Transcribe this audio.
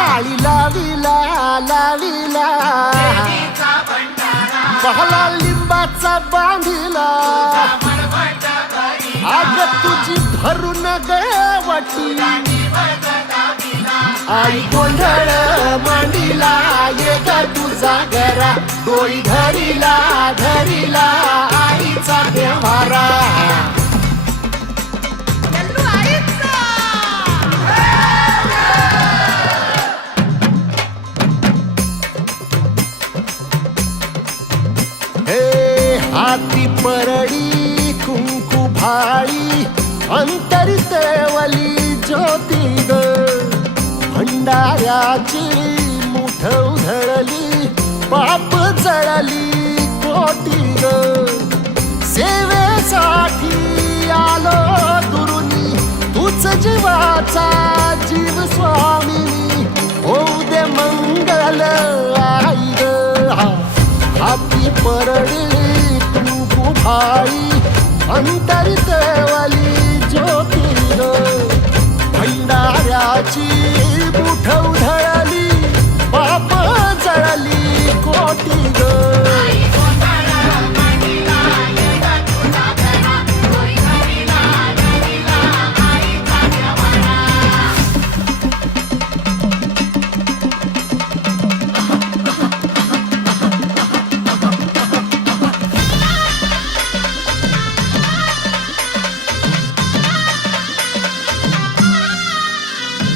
आळी लाविला लाविला बहला लिंबाचा बांधिला आग तुझी भरून गवटी आई गोंधळ मांडीला ये ग तुझा घरा डोळी धरीला धरीला आईचा देवारा हाती परडी कुंकू भाळी अंतरितेवली ज्योती ग भंडाऱ्याची मुठ उधळली पाप जळली कोटी ग सेवेसाठी आलो दुरुनी तूच जीवाचा जीव स्वामिनी होऊ दे मंगल आई ग हाती परडी भाई अंतरितेवली ज्योती ग भंडाऱ्याची मुठ उधळली